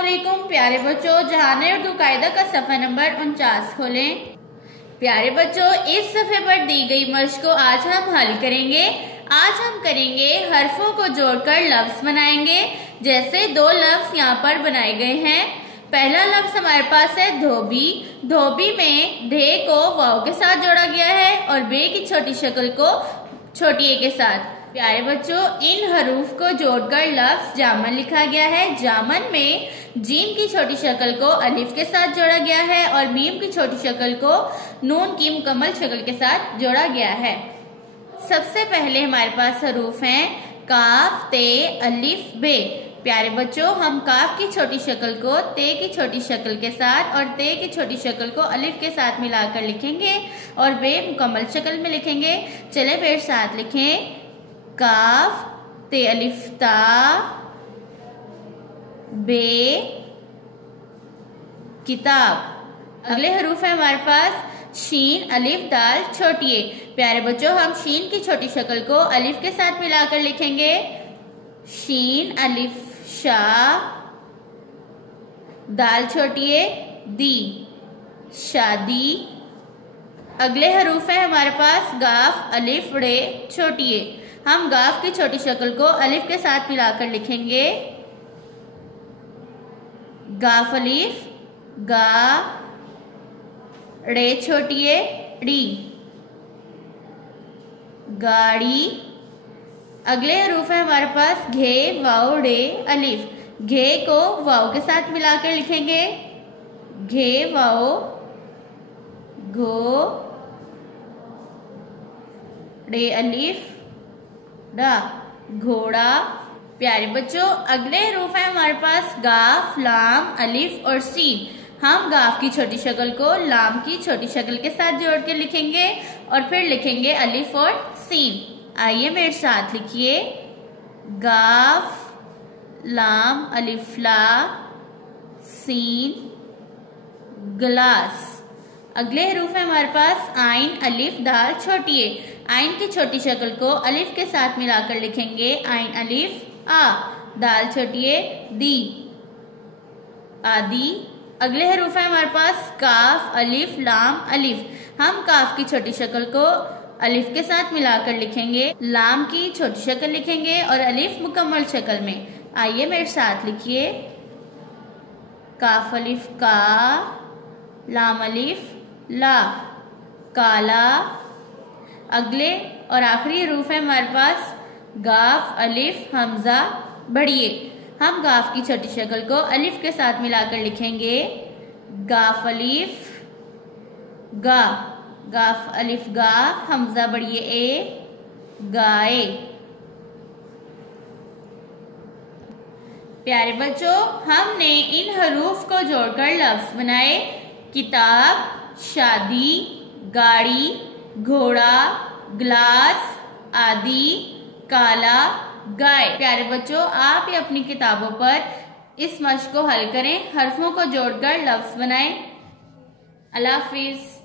अस्सलामुअलैकुम प्यारे बच्चों, जहाने उर्दू कायदा का सफ़ा नंबर 49 खोलें। प्यारे बच्चों, इस सफ़े पर दी गई मश्क को आज हम हल करेंगे। आज हम करेंगे हरफों को जोड़कर लफ्ज बनाएंगे। जैसे दो लफ्ज यहाँ पर बनाए गए हैं। पहला लफ्ज हमारे पास है धोबी। धोबी में धे को वाव के साथ जोड़ा गया है और बे की छोटी शक्ल को छोटी ए के साथ। प्यारे बच्चों, इन हरूफ को जोड़कर लफ्ज जामन लिखा गया है। जामन में जीम की छोटी शक्ल को अलिफ के साथ जोड़ा गया है और मीम की छोटी शक्ल को नून की मुकम्मल शक्ल के साथ जोड़ा गया है। सबसे पहले हमारे पास हरूफ हैं काफ, ते, अलिफ, बे। प्यारे बच्चों, हम काफ की छोटी शक्ल को ते की छोटी शक्ल के साथ और ते की छोटी शक्ल को अलिफ के साथ मिलाकर लिखेंगे और बे मुकम्मल शक्ल में लिखेंगे। चले फिर साथ लिखें काफ, ते अलिफ ता, बे किताब। अगले हरूफ है हमारे पास शीन, अलिफ, दाल, छोटी ए। प्यारे बच्चों, हम शीन की छोटी शक्ल को अलिफ के साथ मिलाकर लिखेंगे शीन, अलिफ, शा, दाल छोटी ए, दी, शादी। अगले हरूफ है हमारे पास गाफ, अलिफ, रे, छोटी ए। हम गाफ की छोटी शक्ल को अलिफ के साथ मिलाकर लिखेंगे गाफ, अलिफ, गा, रे छोटी ए, डी, गाड़ी। अगले हरूफ है हमारे पास घे, वाव, रे, अलिफ। घे को वाव के साथ मिलाकर लिखेंगे घे, वाव, घो, रे, अलिफ, डा, घोड़ा। प्यारे बच्चों, अगले हरूफ है हमारे पास गाफ, लाम, अलिफ और सीन। हम गाफ की छोटी शक्ल को लाम की छोटी शक्ल के साथ जोड़ के लिखेंगे और फिर लिखेंगे अलिफ और सीन। आइए मेरे साथ लिखिए गाफ, लाम, अलिफ, ला, सीन, गिलास। अगले हरूफ है हमारे पास आइन, अलिफ, दाल, छोटी ए। आइन की छोटी शक्ल को अलिफ के साथ मिलाकर लिखेंगे आइन, अलिफ, आ, दाल छोटी ए, दी, आदि। अगले हरूफ है हमारे पास काफ, अलिफ, लाम, अलिफ। हम काफ की छोटी शक्ल को अलिफ के साथ मिलाकर लिखेंगे, लाम की छोटी शक्ल लिखेंगे और अलिफ मुकम्मल शक्ल में। आइए मेरे साथ लिखिए काफ, अलिफ, का, लाम, अलिफ, ला, काला। अगले और आखिरी हरूफ है हमारे पास गाफ, अलिफ, हमजा, बढ़िए। हम गाफ की छोटी शक्ल को अलिफ के साथ मिलाकर लिखेंगे गाफ, अलिफ, गा, गाफ, अलिफ, गा, हमजा, बढ़िए ए, गाए। प्यारे बच्चों, हमने इन हरूफ को जोड़कर लफ्ज बनाए किताब, शादी, गाड़ी, घोड़ा, गिलास, आदि, काला, गाय। प्यारे बच्चों, आप ही अपनी किताबों पर इस मश्क को हल करें, हरफों को जोड़कर लफ्ज बनाएं। अल्लाह हाफिज।